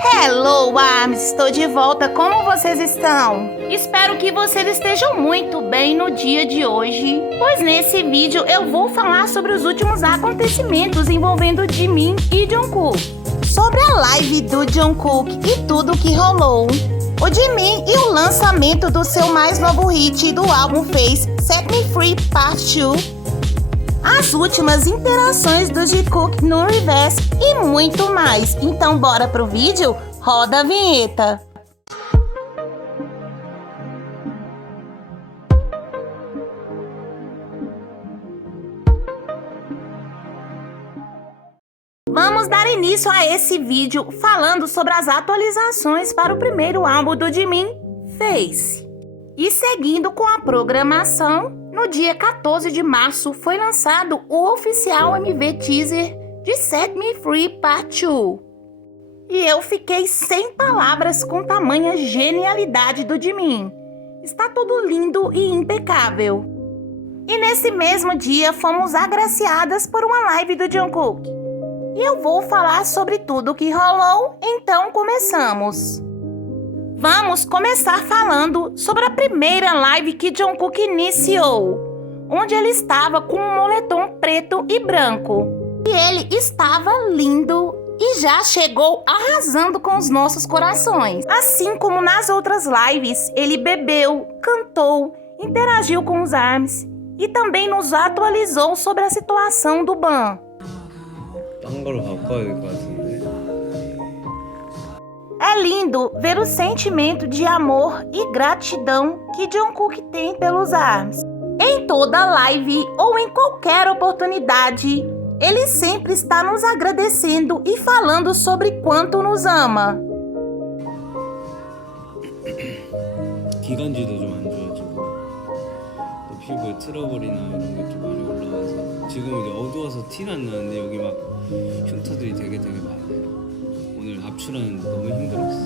Hello, Arms! Estou de volta. Como vocês estão? Espero que vocês estejam muito bem no dia de hoje, pois nesse vídeo eu vou falar sobre os últimos acontecimentos envolvendo Jimin e Jungkook, sobre a live do Jungkook e tudo que rolou, o Jimin e o lançamento do seu mais novo hit do álbum Face, Set Me Free Part 2, as últimas interações do Jungkook no Reverse e muito mais. Então bora pro vídeo? Roda a vinheta! Vamos dar início a esse vídeo falando sobre as atualizações para o primeiro álbum do Jimin, Face. E seguindo com a programação, no dia 14 de março foi lançado o oficial MV teaser de Set Me Free Part 2. E eu fiquei sem palavras com tamanha genialidade do Jimin. Está tudo lindo e impecável. E nesse mesmo dia fomos agraciadas por uma live do Jungkook. E eu vou falar sobre tudo que rolou, então começamos. Vamos começar falando sobre a primeira live que Jungkook iniciou, onde ele estava com um moletom preto e branco. E ele estava lindo e já chegou arrasando com os nossos corações. Assim como nas outras lives, ele bebeu, cantou, interagiu com os ARMYs e também nos atualizou sobre a situação do Ban. 딴 걸로 바꿔야 될 것 같은데. É lindo ver o sentimento de amor e gratidão que Jungkook tem pelos ARMYs. Em toda live ou em qualquer oportunidade, ele sempre está nos agradecendo e falando sobre quanto nos ama. 기관지도 좀 안 좋아지고 또 피부에 트러블이나 이런 게 좀 많이 올라와서 지금 이제 어두워서 티는 안 나는데 여기 막 흉터들이 되게 많아요. 오늘 압출하는데 너무 힘들었어.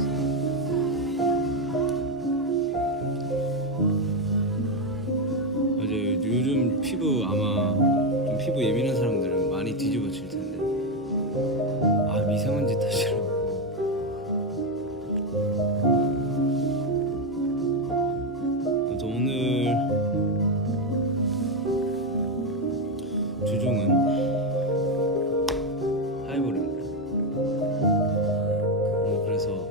맞아요. 요즘 피부 아마 좀 피부 예민한 사람들은 많이 뒤집어질 텐데. 아, 미세먼지 탓이라. 그래서 오늘 주종은 하이볼입니다. 그래서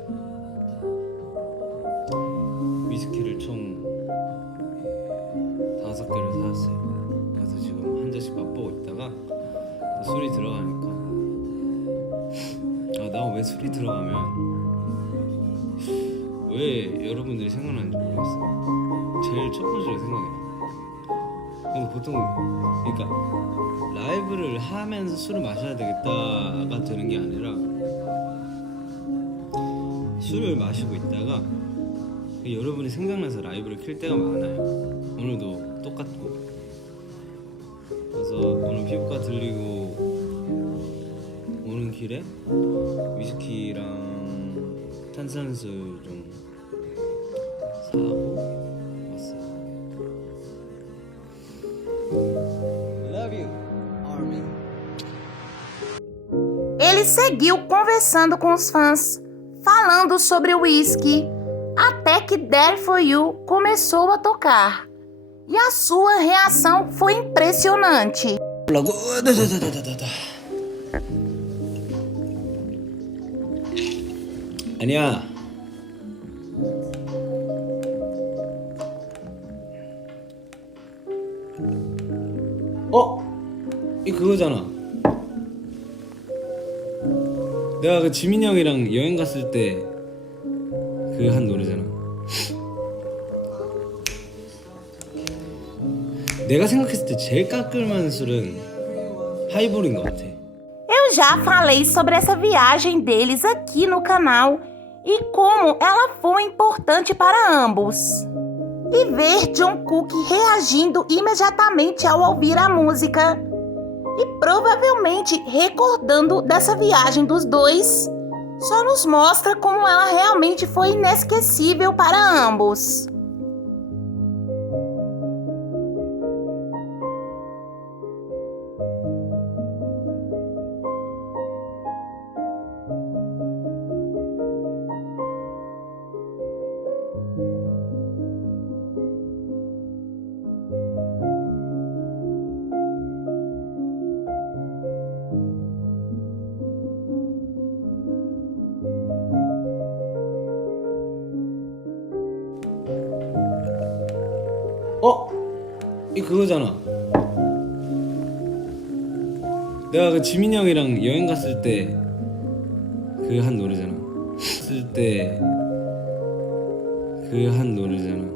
위스키를 총 5개를 사왔어요. 그래서 지금 한 잔씩 맛보고 있다가 술이 들어가니까 나 왜 술이 들어가면 왜 여러분들이 생각나는지 모르겠어요. 제일 첫 번째로 생각이 나요. 그래서 보통 그러니까 라이브를 하면서 술을 마셔야 되겠다가 되는 게 아니라 술을 마시고 있다가 여러분이 생각나서 라이브를 킬 때가 많아요. 오늘도 똑같고. 그래서 오늘 피부과 들리고 오는 길에 위스키랑 탄산수 좀 사고 왔어요. Love you, Army. Ele seguiu conversando com os fãs, falando sobre o whisky, até que There For You começou a tocar. E a sua reação foi impressionante. 아니야. 이 그거잖아. 내가 그 지민이 형이랑 여행 갔을 때 그 한 노래잖아. 내가 생각했을 때 제일 깔끔한 술은 하이볼인 것 같아. Eu já falei sobre essa viagem deles aqui no canal e como ela foi importante para ambos. E ver Jungkook reagindo imediatamente ao ouvir a música e provavelmente recordando dessa viagem dos dois só nos mostra como ela realmente foi inesquecível para ambos. 그거잖아. 내가 그 지민이 형이랑 여행 갔을 때 그 한 노래잖아. 갔을 때 그 한 노래잖아.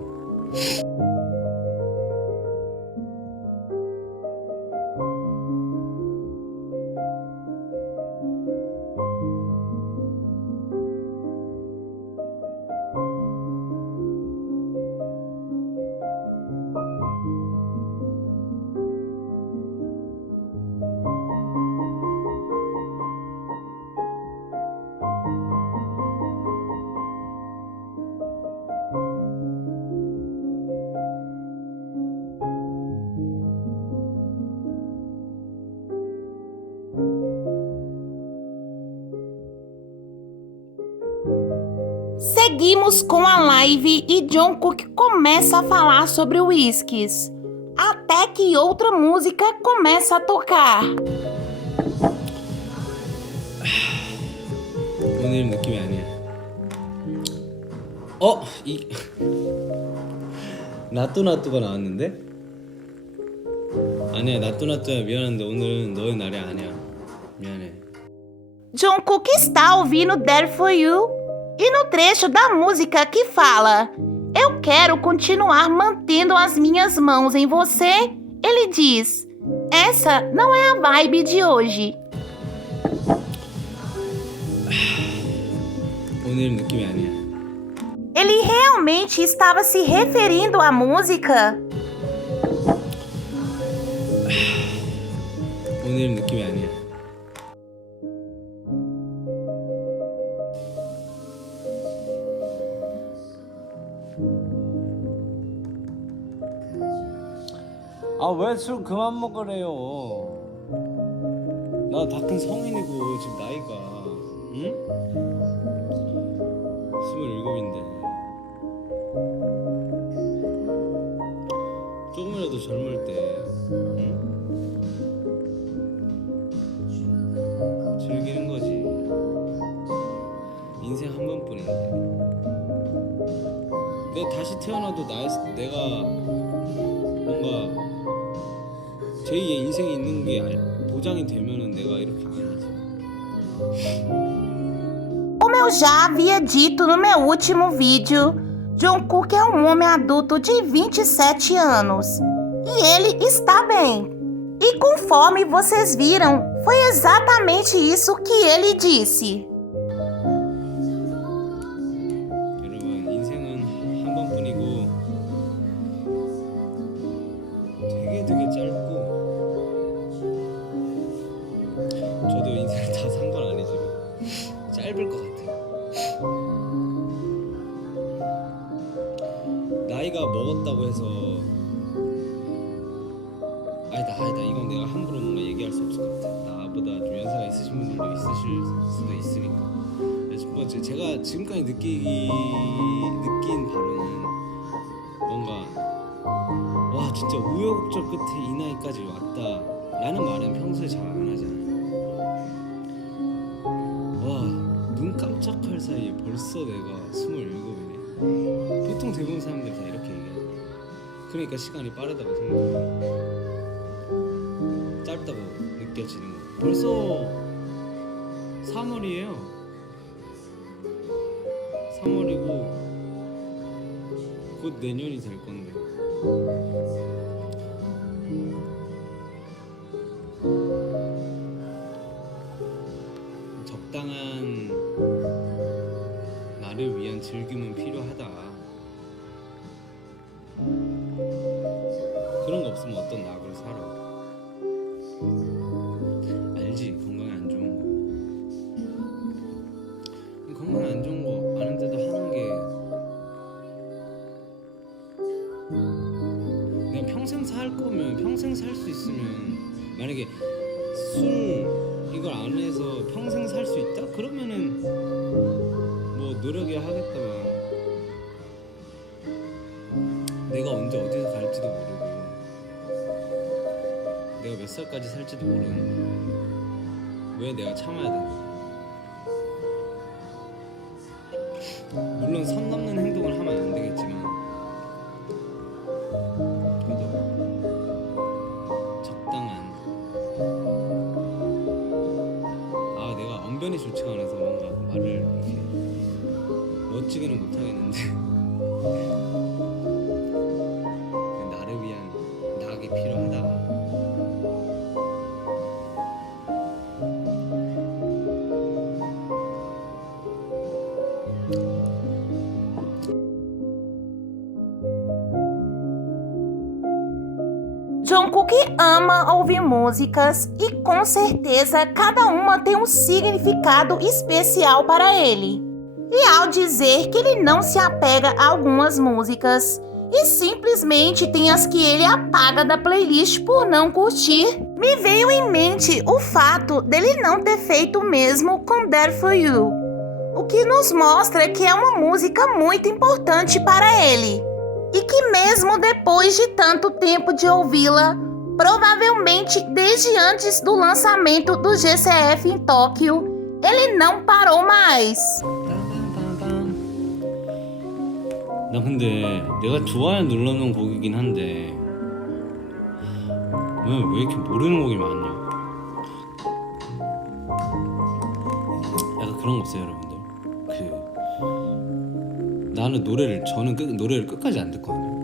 Seguimos com a live e Jungkook começa a falar sobre uísques, até que outra música começa a tocar. 오늘 느낌이 아니야. 이 나뚜나뚜가 나왔는데? 아니야, 나뚜나뚜야. 미안한데 오늘은 너의 날이 아니야. 미안해. Jungkook está ouvindo There For You e no trecho da música que fala "Eu quero continuar mantendo as minhas mãos em você", ele diz: "Essa não é a vibe de hoje." 오늘 느낌이 아니야. Ele realmente estava se referindo à música? 오늘 느낌이 아니야. 왜 술 그만 먹으래요? 나 다 큰 성인이고 지금 나이가 응? 27인데 조금이라도 젊을 때 응? 즐기는 거지. 인생 한 번뿐인데 내가 다시 태어나도 내가 뭔가 제2의 인생이 있는 게 보장이 되면은 내가 이렇게 안 하지. Como eu já havia dito no meu último vídeo, Jungkook é um homem adulto de 27 anos e ele está bem. E conforme vocês viram, foi exatamente isso que ele disse. 여러분, 인생은 한 번뿐이고 되게 짧고 저도 인생을 다 산 건 아니지만 짧을 것 같아요. 나이가 먹었다고 해서 아니다 이건 내가 함부로 뭔가 얘기할 수 없을 것 같아. 나보다 좀 연세가 있으신 분들도 있으실 수도 있으니까. 첫 번째, 제가 지금까지 느낀 바로는 뭔가 와 진짜 우여곡절 끝에 이 나이까지 왔다 라는 말은 평소에 잘 안 하잖아요. 와 눈 깜짝할 사이에 벌써 내가 27이네. 보통 대부분 사람들이 다 이렇게 얘기하죠. 그러니까 시간이 빠르다고 생각해요. 짧다고 느껴지는 거. 벌써 3월이에요. 3월이고 곧 내년이 될 건데 적당한 나를 위한 즐김은 필요하다. 그런 거 없으면 어떤 낙으로 살아. 알지? 건강에 안 좋은 거. 건강에 안 좋은 거 아는데도 하는 게 내가 평생 살 거면 평생 살 수 있으면 만약에 술 이걸 안 해서 평생 살 수 있다? 그러면은 뭐 노력해야 하겠다만 내가 언제 어디서 갈지도 모르고 내가 몇 살까지 살지도 모르는데 왜 내가 참아야 되나? 물론 선 넘는 행동을 하면 안 되겠지만 그래도 주변이 좋지가 않아서 뭔가 말을 이렇게 멋지게는 못하겠는데 나를 위한 낙이 필요하다. Jungkook ama ouvir músicas e com certeza cada uma tem um significado especial para ele. E ao dizer que ele não se apega a algumas músicas e simplesmente tem as que ele apaga da playlist por não curtir, me veio em mente o fato dele não ter feito o mesmo com There For You, o que nos mostra que é uma música muito importante para ele. E que mesmo depois de tanto tempo de ouvi-la, provavelmente desde antes do lançamento do GCF em Tóquio, ele não parou mais. 나 근데 내가 좋아요 눌러놓은 곡이긴 한데 왜 이렇게 모르는 곡이 많냐? 약간 그런 거 없어요 여러분들? 나는 노래를 끝까지 안 듣거든요.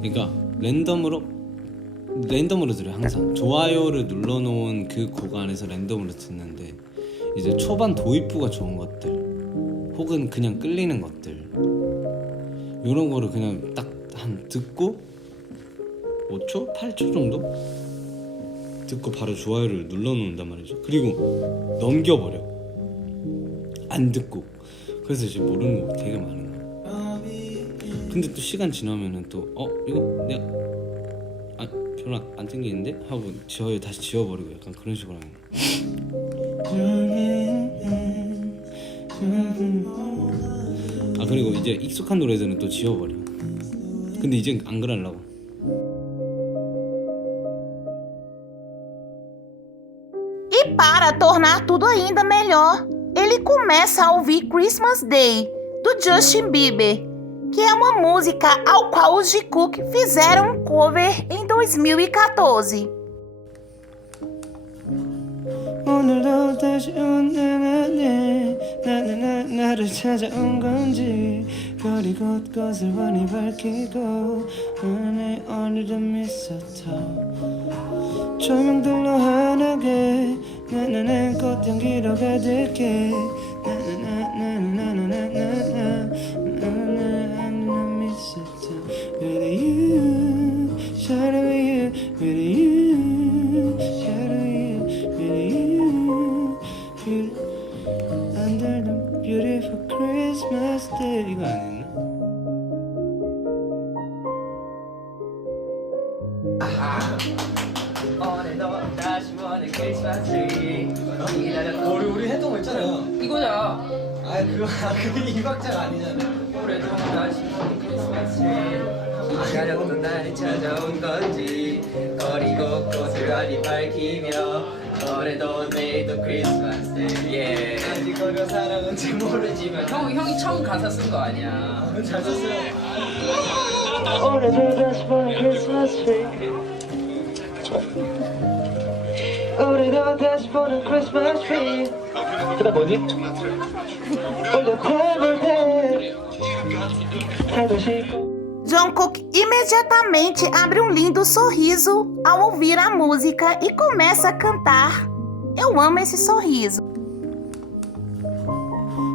그러니까 랜덤으로 들어요. 항상 좋아요를 눌러놓은 그 곡 안에서 랜덤으로 듣는데 이제 초반 도입부가 좋은 것들 혹은 그냥 끌리는 것들 이런 거를 그냥 딱 한 듣고 5초? 8초 정도? 듣고 바로 좋아요를 눌러놓는단 말이죠. 그리고 넘겨버려. 안 듣고. 그래서 이제 모르는 거 되게 많은 거야. 근데 또 시간 지나면은 또 이거 내가 별로 안 땡기는데? 하고 다시 지워버리고 약간 그런 식으로 하는 거야. 그리고 이제 익숙한 노래들은 또 지워버려. 근데 이제 안 그러려고. E para tornar tudo ainda melhor, ele começa a ouvir Christmas Day, do Justin Bieber, que é uma música ao qual os Jungkook fizeram um cover em 2014. 오늘도 다시 온 나를 찾아온 건지 거리 곳곳을 환히 밝히고 안에 오늘도 미스터 조명들로 환하게 나는 꽃향기로 가득해 With you, shadow you, with you, shadow you, with you, under the beautiful Christmas day. 이거 안 했나? 오늘도 다시 오는 크리스마스 트리 우리 했던 거 있잖아요. 이거잖아. 그게 이 박자가 아니잖아요. 올해도 다시 오는 크리스마스 트리 기다렸던 날이 찾아온 건지 거리 곳곳을 환히 밝히며 올해도 내일도 크리스마스 데이 아직 거려 사랑은지 모르지만 형이 처음 가사 쓴 거 아니야. 잘 썼어요. 올해도 다시 보는 크리스마스 트리 올해도 다시 보는 크리스마스 트리 그다 뭐니? 올려 해볼 때 다시 Jungkook imediatamente abre um lindo sorriso ao ouvir a música e começa a cantar. Eu amo esse sorriso.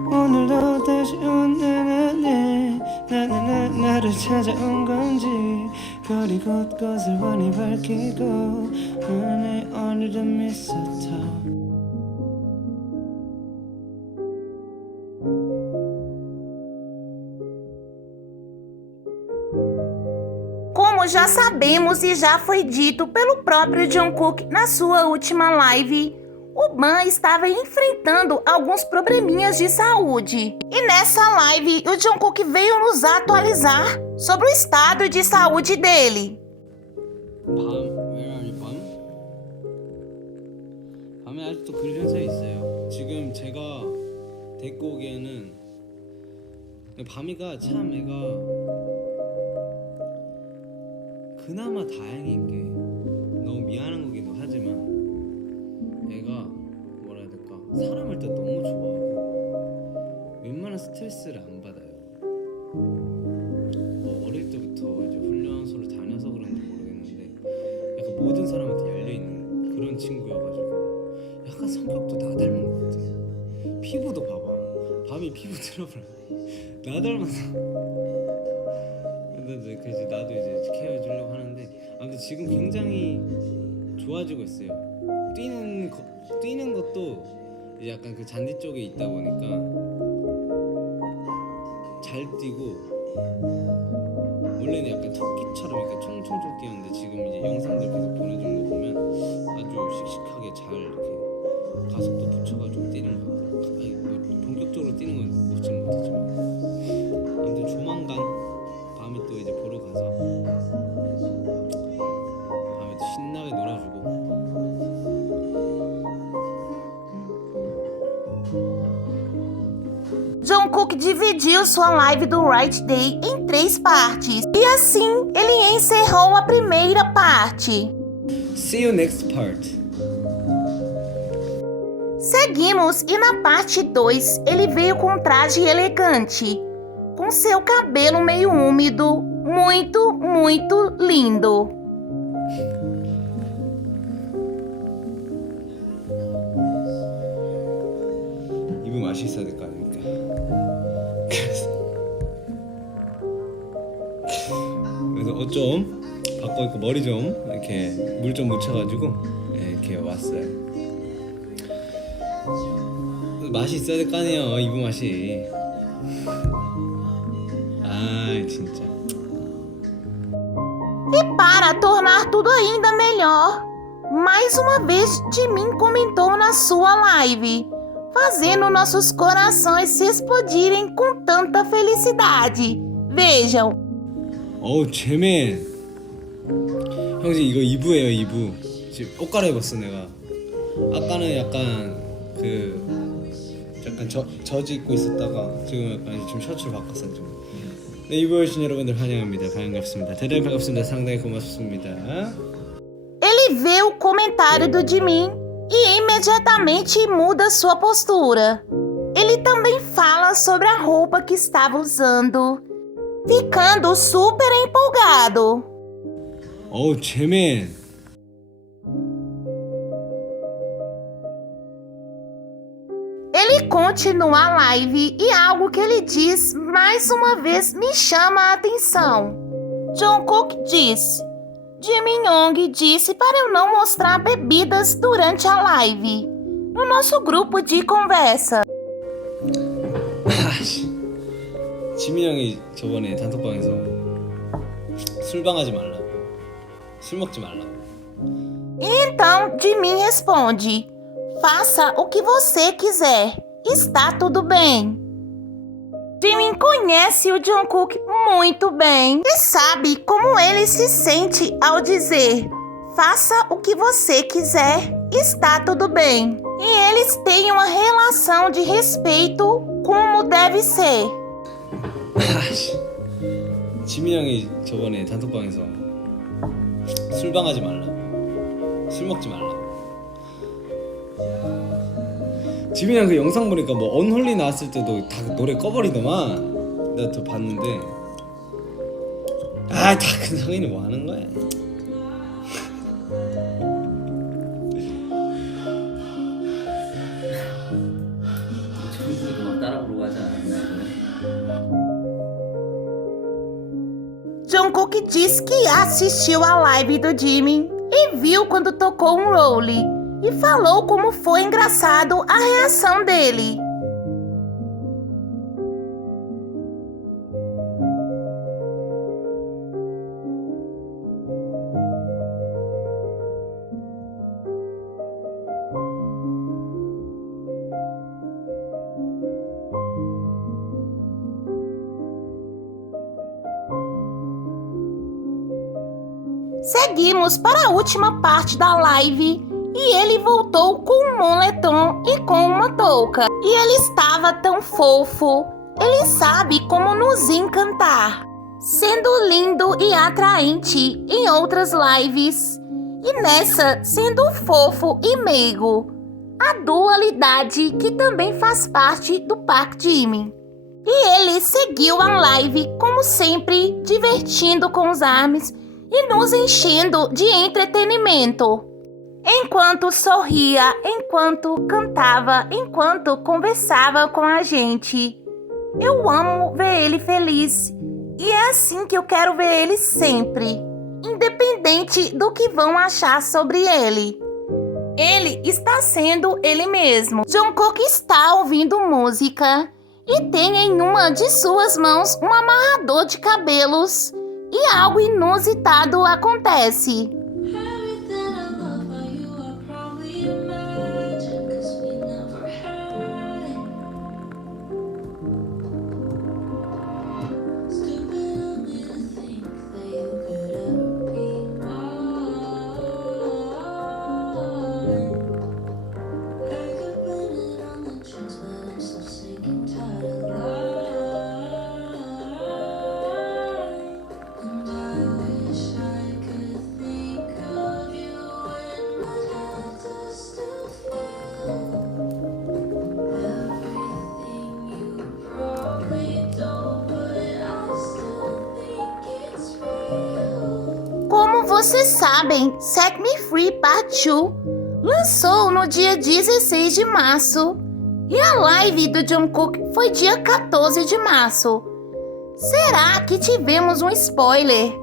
오늘도 다시 온 나를 찾아온 건지 거리 곳곳을 환히 밝히고 안에 오늘도 미스터 Como já sabemos e já foi dito pelo próprio Jungkook na sua última live, o Ban estava enfrentando alguns probleminhas de saúde. E nessa live, o Jungkook veio nos atualizar sobre o estado de saúde dele. Where are you, 밤? 밤에 아직도 글 현상이 있어요. 지금 제가 데리고 오기에는 밤이가 참 애가 그나마 다행인 게 너무 미안한 거기도 하지만 애가 뭐라 해야 될까 사람을 스트레스를 안 받아요. 뭐 어릴 때부터 이제 훈련소를 다녀서 그런지 모르겠는데 약간 모든 사람한테 열려있는 그런 친구여가지고 약간 성격도 나 닮은 것 같아. 피부도 봐봐. 밤이 피부 트러블 나 닮아서. 근데 그래서 나도 이제 케어해주려고 하는데 아무튼 지금 굉장히 좋아지고 있어요. 뛰는 것도 이제 약간 그 잔디 쪽에 있다 보니까 잘 뛰고, 원래는 약간 토끼처럼 이렇게 총총총 뛰었는데 지금 이제 영상들 계속 보내주는 거 보면 아주 씩씩하게 잘 이렇게 가속도 붙여가지고 뛰는 것 같아요. 아니, 뭐 본격적으로 뛰는 건 못지는 못하지만 아무튼 조만간 밤에 또 이제 보러 가서 밤에 또 신나게 놀아주고. Jungkook dividiu sua live do Right Day em 3 partes. E assim, ele encerrou a primeira parte. See you next part. Seguimos e na parte 2, ele veio com um traje elegante, com seu cabelo meio úmido, muito, muito lindo. 입을 맛이 있어야 될 거 아닙니까? 그래서 옷 좀 바꿔 입고 머리 좀 이렇게 물 좀 묻혀가지고 이렇게 왔어요. 맛이 있어야 될 거 아니에요, 입을 맛이. 아 진짜. E para tornar tudo ainda melhor, mais uma vez Jimin comentou na sua live, fazendo nossos corações se explodirem com tanta felicidade. Vejam. 어우 재맨. 형님 이거 2부예요 2부. 지금 옷 갈아입었어 내가. 아까는 약간 저지 입고 있었다가 지금 약간 지금 셔츠를 바꿨어요 좀. 네, 2부 오신 여러분들 환영합니다. 반갑습니다. 대단히 반갑습니다. 상당히 고맙습니다. Ele vê o comentário do Jimin e imediatamente muda sua postura. Ele também fala sobre a roupa que estava usando, ficando super empolgado. 어우 재맨. Ele continua a live e algo que ele diz mais uma vez me chama a atenção. Jungkook disse: Jimin Young disse para eu não mostrar bebidas durante a live, no nosso grupo de conversa. 아씨. 지민 형이 저번에 단톡방에서 술방하지 말라고, 술 먹지 말라고. Então Jimin responde: faça o que você quiser, está tudo bem. Jimin conhece o Jungkook muito bem e sabe como ele se sente ao dizer: faça o que você quiser, está tudo bem. E eles têm uma relação de respeito como deve ser. 아씨. 지민 형이 저번에 단톡방에서 술방하지 말라고, 술 먹지 말라고. 지민 형 그 영상 보니까 뭐 언홀리 나왔을 때도 다 노래 꺼버리더만. 내가 또 봤는데 다 그 성인이 뭐 하는 거야. 친구들도 막 따라 부르고 하지 않았나? Jungkook disse que assistiu a live do Jimin e viu quando tocou um role e falou como foi engraçado a reação dele. Seguimos para a última parte da live e ele voltou com um moletom e com uma touca. E ele estava tão fofo, ele sabe como nos encantar, sendo lindo e atraente em outras lives e nessa sendo fofo e meigo. A dualidade que também faz parte do Park Jimin. E ele seguiu a live, como sempre, divertindo com os ARMYs e nos enchendo de entretenimento. Enquanto sorria, enquanto cantava, enquanto conversava com a gente. Eu amo ver ele feliz. E é assim que eu quero ver ele sempre, independente do que vão achar sobre ele. Ele está sendo ele mesmo. Jungkook está ouvindo música e tem em uma de suas mãos um amarrador de cabelos e algo inusitado acontece. Como vocês sabem, Set Me Free Part 2 lançou no dia 16 de março e a live do Jungkook foi dia 14 de março. Será que tivemos um spoiler?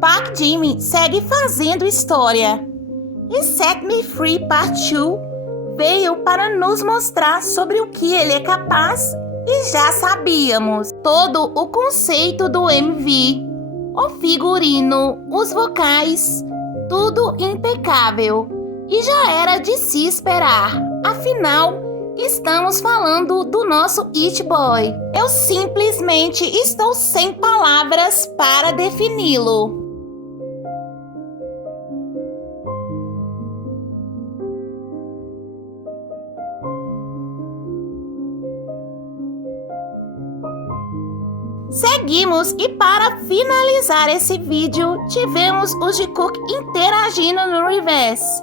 Park Jimin segue fazendo história. E Set Me Free Part 2 veio para nos mostrar sobre o que ele é capaz e já sabíamos. Todo o conceito do MV, o figurino, os vocais, tudo impecável. E já era de se esperar. Afinal, estamos falando do nosso It Boy. Eu simplesmente estou sem palavras para defini-lo. Seguimos e para finalizar esse vídeo, tivemos o Jungkook interagindo no Reverse.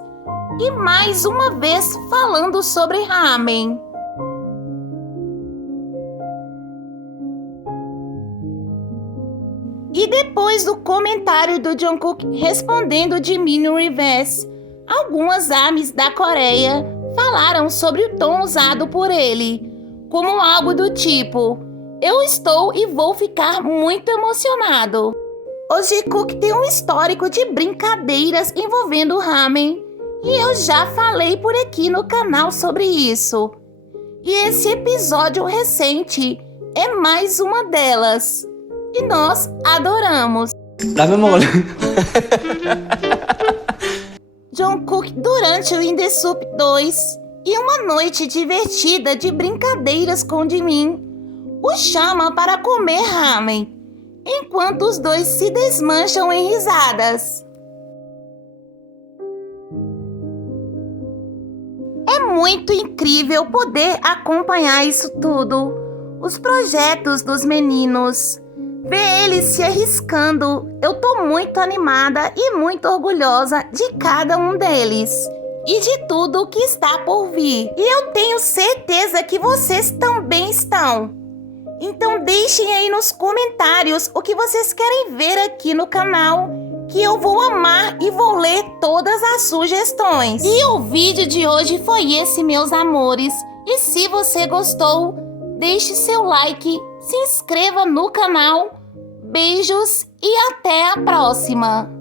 E mais uma vez falando sobre ramen. E depois do comentário do Jungkook respondendo Jimin no Reverse, algumas ARMYs da Coreia falaram sobre o tom usado por ele, como algo do tipo: eu estou e vou ficar muito emocionado. O Jungkook tem um histórico de brincadeiras envolvendo o ramen e eu já falei por aqui no canal sobre isso. E esse episódio recente é mais uma delas. E nós adoramos. 라면 먹을래? Jungkook durante o In The Soup 2 e uma noite divertida de brincadeiras com Jimin o chama para comer ramen, enquanto os dois se desmancham em risadas. É muito incrível poder acompanhar isso tudo, os projetos dos meninos, ver eles se arriscando. Eu tô muito animada e muito orgulhosa de cada um deles e de tudo que está por vir. E eu tenho certeza que vocês também estão. Então deixem aí nos comentários o que vocês querem ver aqui no canal, que eu vou amar e vou ler todas as sugestões. E o vídeo de hoje foi esse, meus amores. E se você gostou, deixe seu like, se inscreva no canal. Beijos e até a próxima!